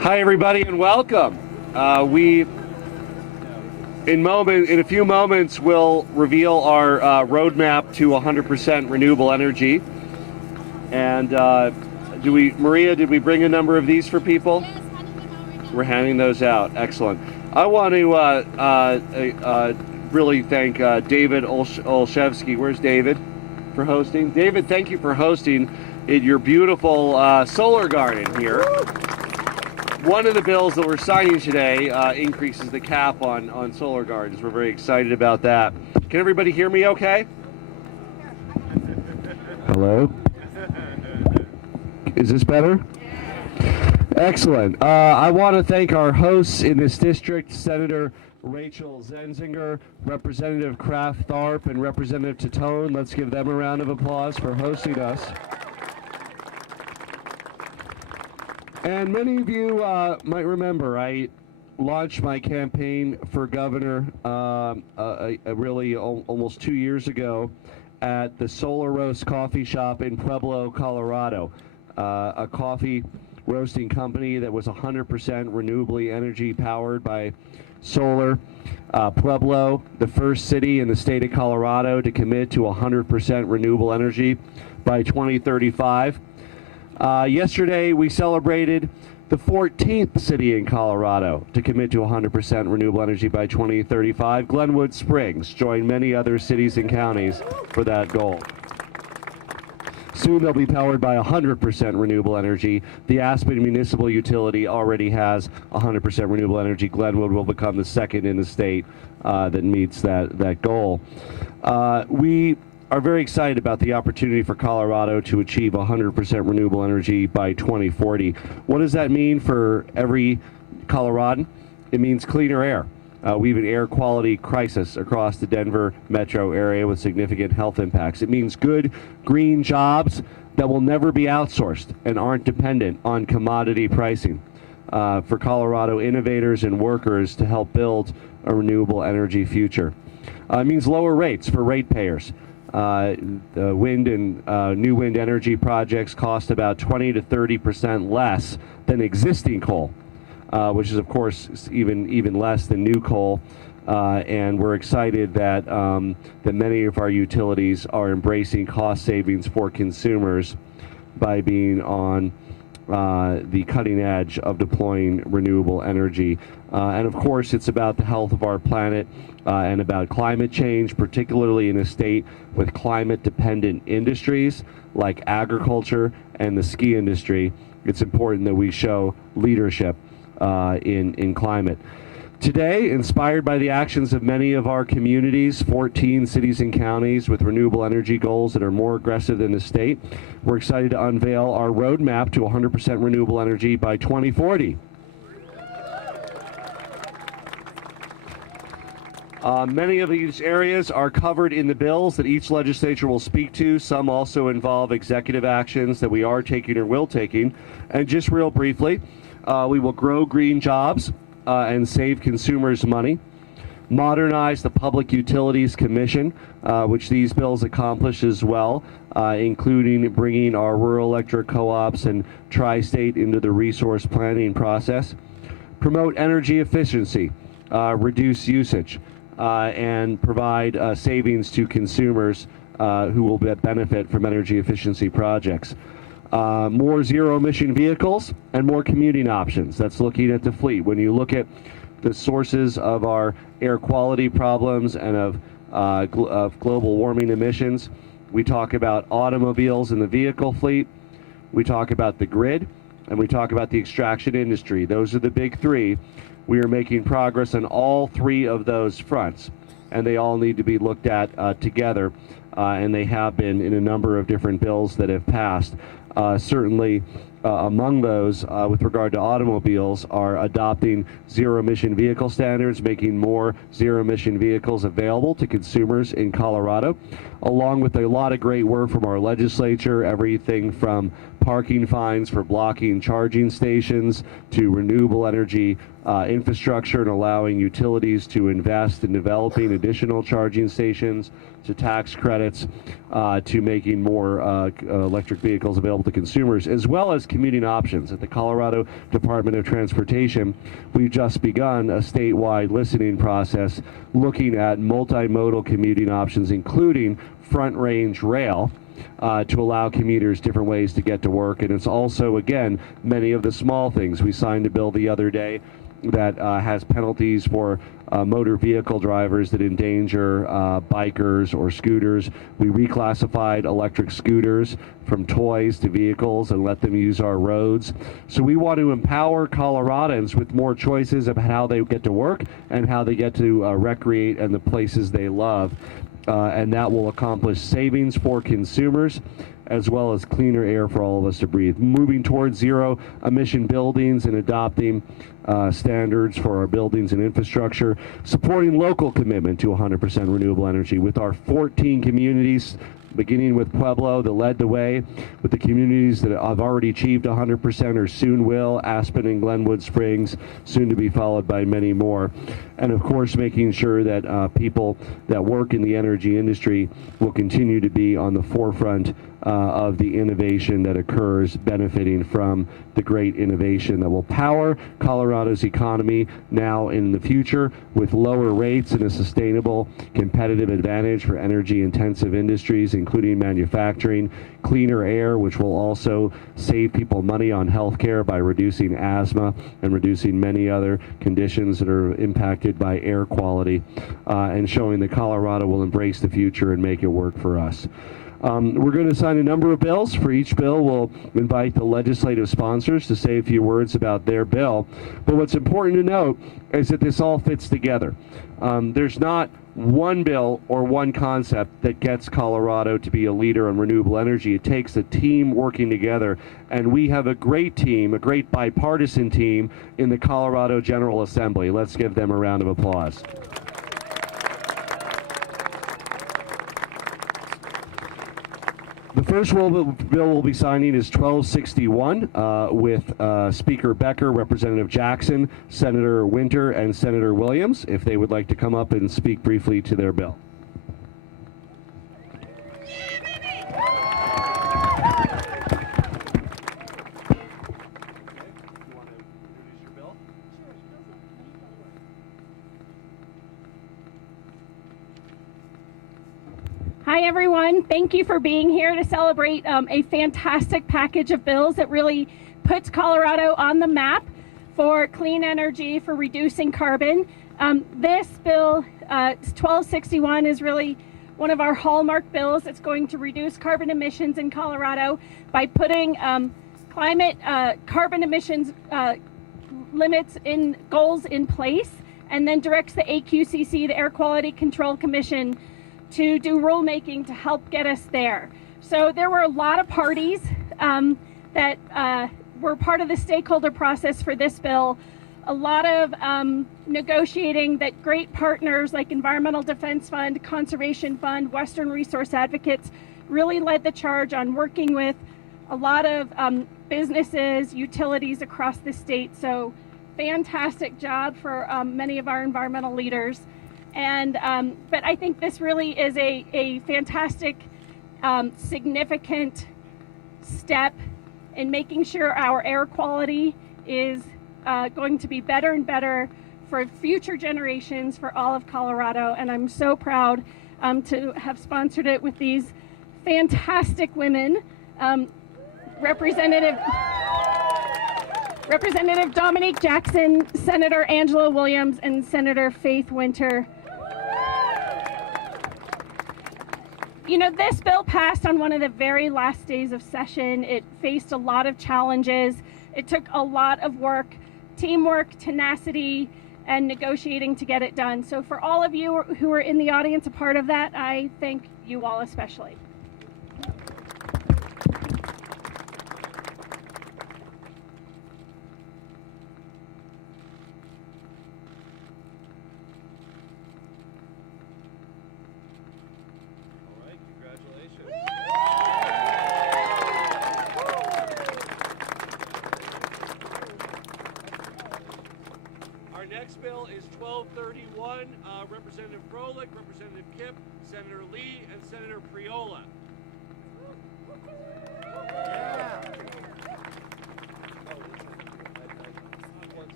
Hi, everybody, and welcome. In a few moments, will reveal our roadmap to 100% renewable energy. And Maria, did we bring a number of these for people? Yes, handing them out right now. We're handing those out. Excellent. I want to really thank David Olszewski. Where's David? For hosting. David, thank you for hosting in your beautiful solar garden here. One of the bills that we're signing today increases the cap on solar gardens. We're very excited about that. Can everybody hear me okay? Hello? Is this better? Excellent. I want to thank our hosts in this district, Senator Rachel Zenzinger, Representative Kraft Tharp, and Representative Tatone. Let's give them a round of applause for hosting us. And many of you might remember I launched my campaign for governor really almost 2 years ago at the Solar Roast Coffee Shop in Pueblo, Colorado, a coffee roasting company that was 100% renewably energy powered by solar. Pueblo, the first city in the state of Colorado to commit to 100% renewable energy by 2035. Yesterday, we celebrated the 14th city in Colorado to commit to 100% renewable energy by 2035. Glenwood Springs joined many other cities and counties for that goal. Soon they'll be powered by 100% renewable energy. The Aspen Municipal Utility already has 100% renewable energy. Glenwood will become the second in the state that meets that goal. We are very excited about the opportunity for Colorado to achieve 100% renewable energy by 2040. What does that mean for every Coloradan? It means cleaner air. We have an air quality crisis across the Denver metro area with significant health impacts. It means good green jobs that will never be outsourced and aren't dependent on commodity pricing for Colorado innovators and workers to help build a renewable energy future. It means lower rates for ratepayers. Wind and new wind energy projects cost about 20 to 30% less than existing coal, which is of course even less than new coal. And we're excited that many of our utilities are embracing cost savings for consumers by being on the cutting edge of deploying renewable energy. And of course, it's about the health of our planet and about climate change, particularly in a state with climate-dependent industries like agriculture and the ski industry. It's important that we show leadership in climate. Today, inspired by the actions of many of our communities, 14 cities and counties with renewable energy goals that are more aggressive than the state, we're excited to unveil our roadmap to 100% renewable energy by 2040. Many of these areas are covered in the bills that each legislature will speak to. Some also involve executive actions that we are taking or will taking. And just real briefly, we will grow green jobs and save consumers money, modernize the Public Utilities Commission, which these bills accomplish as well, including bringing our rural electric co-ops and tri-state into the resource planning process, promote energy efficiency, reduce usage, and provide savings to consumers who will benefit from energy efficiency projects. More zero-emission vehicles and more commuting options. That's looking at the fleet. When you look at the sources of our air quality problems and of global warming emissions, we talk about automobiles in the vehicle fleet, we talk about the grid, and we talk about the extraction industry. Those are the big three. We are making progress on all three of those fronts, and they all need to be looked at together, and they have been in a number of different bills that have passed. Certainly among those, with regard to automobiles, are adopting zero-emission vehicle standards, making more zero-emission vehicles available to consumers in Colorado, along with a lot of great work from our legislature, everything from parking fines for blocking charging stations, to renewable energy infrastructure and allowing utilities to invest in developing additional charging stations, to tax credits, to making more electric vehicles available to consumers, as well as commuting options. At the Colorado Department of Transportation, we've just begun a statewide listening process looking at multimodal commuting options, including front range rail, to allow commuters different ways to get to work. And it's also, again, many of the small things. We signed a bill the other day that has penalties for motor vehicle drivers that endanger bikers or scooters. We reclassified electric scooters from toys to vehicles and let them use our roads. So we want to empower Coloradans with more choices of how they get to work and how they get to recreate in the places they love. And that will accomplish savings for consumers as well as cleaner air for all of us to breathe. Moving towards zero emission buildings and adopting standards for our buildings and infrastructure, supporting local commitment to 100% renewable energy with our 14 communities, beginning with Pueblo that led the way, with the communities that have already achieved 100% or soon will, Aspen and Glenwood Springs, soon to be followed by many more. And of course, making sure that people that work in the energy industry will continue to be on the forefront of the innovation that occurs, benefiting from the great innovation that will power Colorado's economy now and in the future, with lower rates and a sustainable competitive advantage for energy-intensive industries, including manufacturing, cleaner air, which will also save people money on healthcare by reducing asthma and reducing many other conditions that are impacted by air quality, and showing that Colorado will embrace the future and make it work for us. We're going to sign a number of bills. For each bill, we'll invite the legislative sponsors to say a few words about their bill. But what's important to note is that this all fits together. There's not one bill or one concept that gets Colorado to be a leader in renewable energy. It takes a team working together, and we have a great team, a great bipartisan team in the Colorado General Assembly. Let's give them a round of applause. The first bill we'll be signing is 1261 with Speaker Becker, Representative Jackson, Senator Winter, and Senator Williams, if they would like to come up and speak briefly to their bill. Hi everyone, thank you for being here to celebrate a fantastic package of bills that really puts Colorado on the map for clean energy, for reducing carbon. This bill, 1261, is really one of our hallmark bills that's going to reduce carbon emissions in Colorado by putting carbon emissions limits in goals in place, and then directs the AQCC, the Air Quality Control Commission, to do rulemaking to help get us there. So there were a lot of parties that were part of the stakeholder process for this bill. A lot of negotiating that great partners like Environmental Defense Fund, Conservation Fund, Western Resource Advocates really led the charge on working with a lot of businesses, utilities across the state. So fantastic job for many of our environmental leaders. And but I think this really is a fantastic, significant step in making sure our air quality is going to be better and better for future generations, for all of Colorado. And I'm so proud to have sponsored it with these fantastic women, Representative Dominique Jackson, Senator Angela Williams, and Senator Faith Winter. You know, this bill passed on one of the very last days of session. It faced a lot of challenges. It took a lot of work, teamwork, tenacity, and negotiating to get it done. So for all of you who are in the audience, a part of that, I thank you all especially. next bill is 1231, Representative Froelich, Representative Kipp, Senator Lee, and Senator Priola.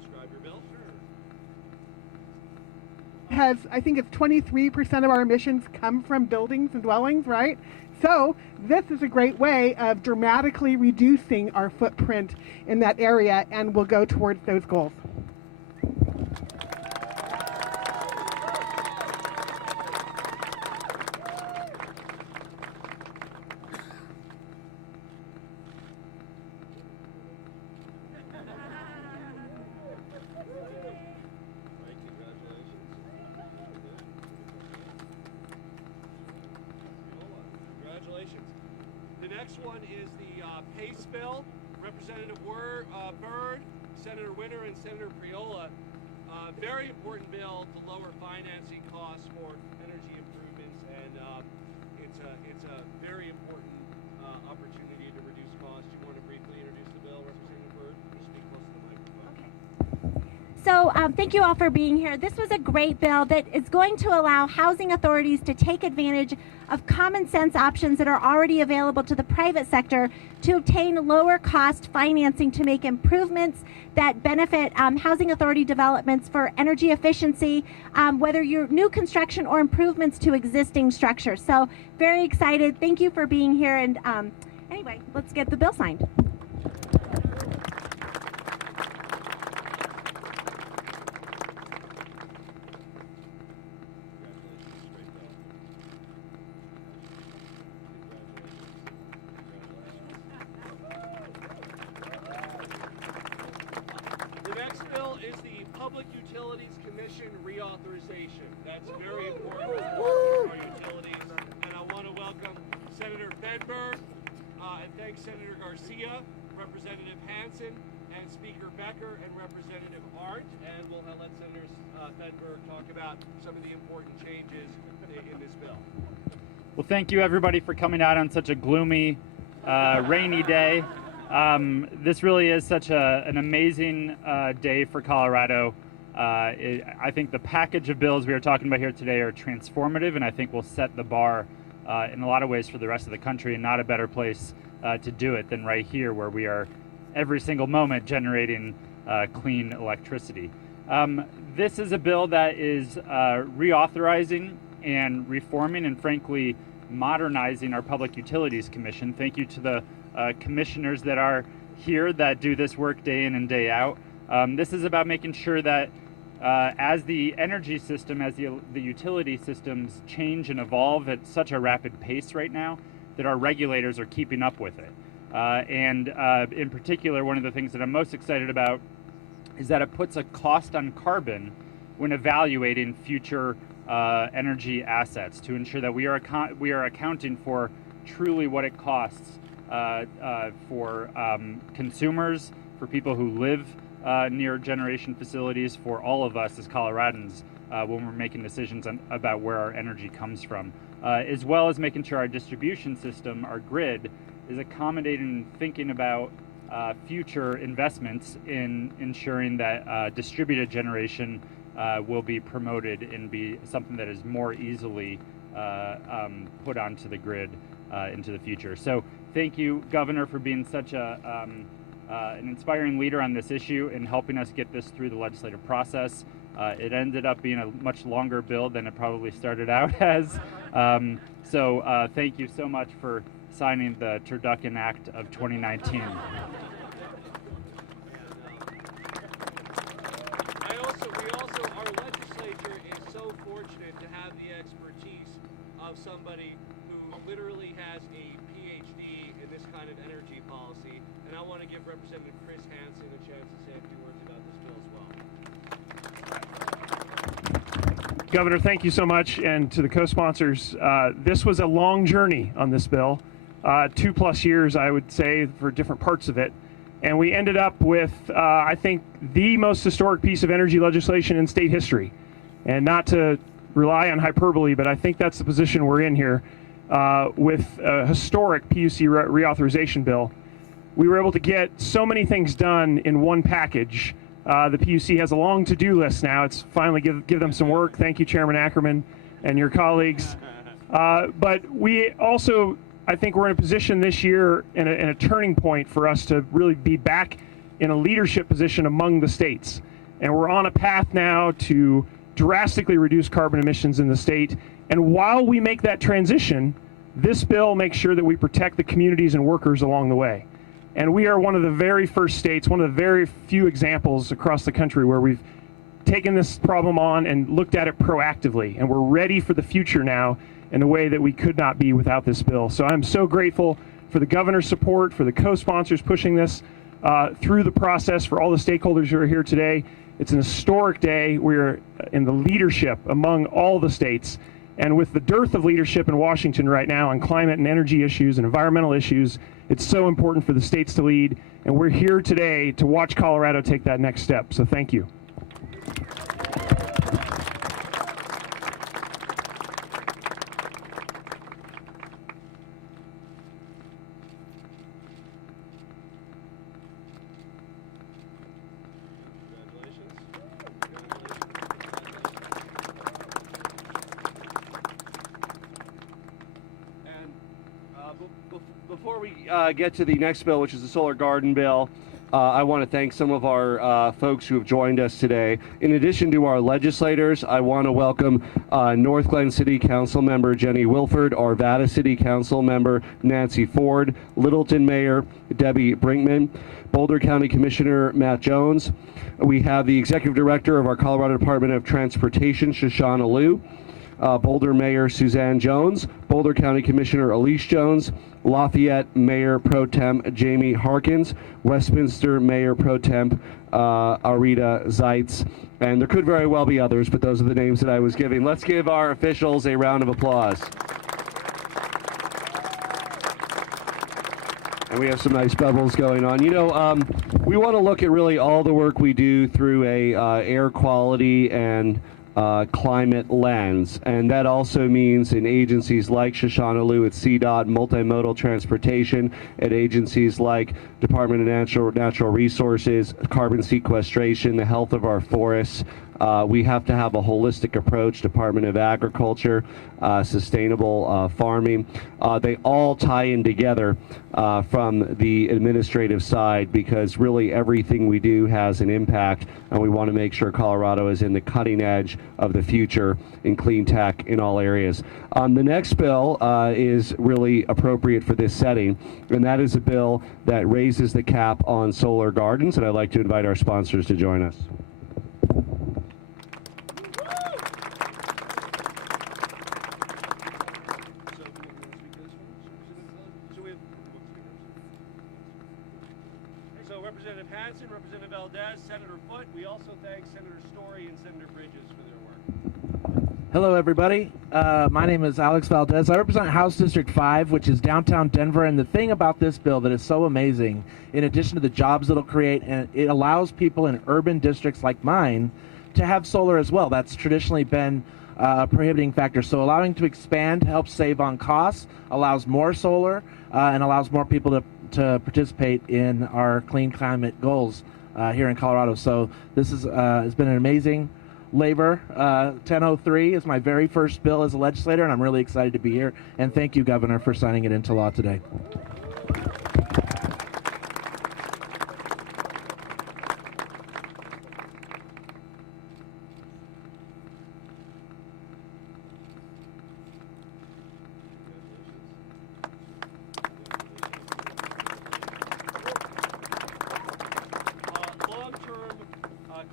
Describe your bill. I think it's 23% of our emissions come from buildings and dwellings, right? So this is a great way of dramatically reducing our footprint in that area, and we'll go towards those goals. Congratulations. The next one is the PACE bill. Representative Byrd, Senator Winter, and Senator Priola. Very important bill to lower financing costs for energy improvements, and it's a very important opportunity to reduce costs. You want to briefly introduce the bill, Representative Byrd? Just speak close to the microphone. So thank you all for being here. This was a great bill that is going to allow housing authorities to take advantage of common sense options that are already available to the private sector to obtain lower cost financing to make improvements that benefit housing authority developments for energy efficiency, whether you're new construction or improvements to existing structures. So very excited. Thank you for being here. And anyway, let's get the bill signed. The next bill is the Public Utilities Commission reauthorization. That's very important for our utilities. And I want to welcome Senator Fedberg and thank Senator Garcia, Representative Hansen, and Speaker Becker, and Representative Arndt. And we'll let Senator Fedberg talk about some of the important changes in this bill. Well, thank you everybody for coming out on such a gloomy, rainy day. This really is such an amazing day for Colorado. I think the package of bills we are talking about here today are transformative, and I think will set the bar in a lot of ways for the rest of the country, and not a better place to do it than right here, where we are every single moment generating clean electricity. This is a bill that is reauthorizing and reforming and frankly modernizing our Public Utilities Commission. Thank you to the commissioners that are here that do this work day in and day out. This is about making sure that as the energy system, as the utility systems change and evolve at such a rapid pace right now, that our regulators are keeping up with it. And in particular, one of the things that I'm most excited about is that it puts a cost on carbon when evaluating future energy assets, to ensure that we are accounting for truly what it costs for consumers, for people who live near generation facilities, for all of us as Coloradans when we're making decisions about where our energy comes from, as well as making sure our distribution system, our grid, is accommodating and thinking about future investments in ensuring that distributed generation will be promoted and be something that is more easily put onto the grid into the future. So thank you, Governor, for being such an inspiring leader on this issue and helping us get this through the legislative process. It ended up being a much longer bill than it probably started out as. So thank you so much for signing the Turducken Act of 2019. Our legislature is so fortunate to have the expertise of somebody who literally has a PhD in this kind of energy policy. And I want to give Representative Chris Hansen a chance to say a few words about this bill as well. Governor, thank you so much, and to the co-sponsors. This was a long journey on this bill, 2+ years, I would say, for different parts of it. And we ended up with, I think, the most historic piece of energy legislation in state history. And not to rely on hyperbole, but I think that's the position we're in here. With a historic PUC reauthorization bill, we were able to get so many things done in one package The PUC has a long to-do list now. It's finally give them some work. Thank you, Chairman Ackerman and your colleagues. But we also, I think we're in a position this year in a turning point for us to really be back in a leadership position among the states. And we're on a path now to drastically reduce carbon emissions in the state. And while we make that transition, this bill makes sure that we protect the communities and workers along the way. And we are one of the very first states, one of the very few examples across the country where we've taken this problem on and looked at it proactively. And we're ready for the future now in a way that we could not be without this bill. So I'm so grateful for the governor's support, for the co-sponsors pushing this through the process, for all the stakeholders who are here today. It's an historic day. We're in the leadership among all the states. And with the dearth of leadership in Washington right now on climate and energy issues and environmental issues, it's so important for the states to lead. And we're here today to watch Colorado take that next step. So thank you. Before we get to the next bill, which is the solar garden bill, I want to thank some of our folks who have joined us today. In addition to our legislators, I want to welcome North Glen City Council member Jenny Wilford, Arvada City Council member Nancy Ford, Littleton Mayor Debbie Brinkman, Boulder County Commissioner Matt Jones. We have the Executive Director of our Colorado Department of Transportation, Shoshana Liu, Boulder Mayor Suzanne Jones, Boulder County Commissioner Elise Jones, Lafayette Mayor Pro Tem Jamie Harkins, Westminster Mayor Pro Tem Arita Zeitz, and there could very well be others, but those are the names that I was giving. Let's give our officials a round of applause. And we have some nice bubbles going on. You know, we want to look at really all the work we do through a air quality and climate lens, and that also means in agencies like Shoshana Liu at CDOT, multimodal transportation, at agencies like Department of Natural Resources, carbon sequestration, the health of our forests. We have to have a holistic approach, Department of Agriculture, sustainable farming. They all tie in together from the administrative side, because really everything we do has an impact, and we want to make sure Colorado is in the cutting edge of the future in clean tech in all areas. The next bill is really appropriate for this setting, and that is a bill that raises the cap on solar gardens, and I'd like to invite our sponsors to join us. Representative Hansen, Representative Valdez, Senator Foote. We also thank Senator Story and Senator Bridges for their work. Hello, everybody. My name is Alex Valdez. I represent House District 5, which is downtown Denver. And the thing about this bill that is so amazing, in addition to the jobs it'll create, and it allows people in urban districts like mine to have solar as well. That's traditionally been a prohibiting factor. So allowing to expand helps save on costs, allows more solar, and allows more people to participate in our clean climate goals here in Colorado. So this is has been an amazing labor. 1003 is my very first bill as a legislator, and I'm really excited to be here. And thank you, Governor, for signing it into law today.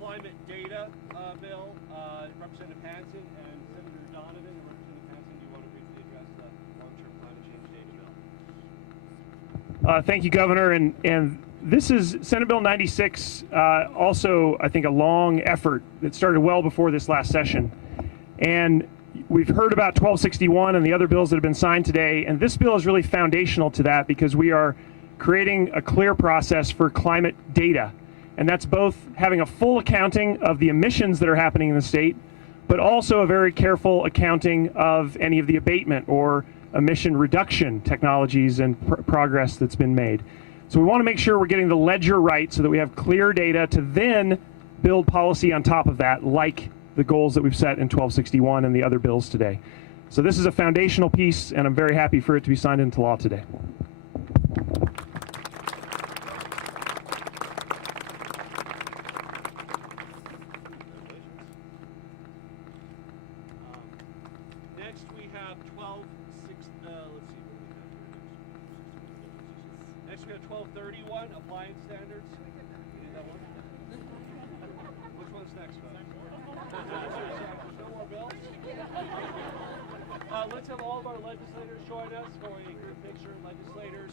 Climate data bill, Representative Hansen and Senator Donovan. Representative Hansen, do you want to briefly address the long-term climate change data bill? Thank you, Governor. And this is Senate Bill 96, also, I think, a long effort that started well before this last session. And we've heard about 1261 and the other bills that have been signed today. And this bill is really foundational to that, because we are creating a clear process for climate data. And that's both having a full accounting of the emissions that are happening in the state, but also a very careful accounting of any of the abatement or emission reduction technologies and progress that's been made. So we want to make sure we're getting the ledger right so that we have clear data to then build policy on top of that, like the goals that we've set in 1261 and the other bills today. So this is a foundational piece, and I'm very happy for it to be signed into law today. Next we have 1231 appliance standards. You need that one? Which one's next, folks? There's no more bills? Let's have all of our legislators join us for a group picture. Legislators.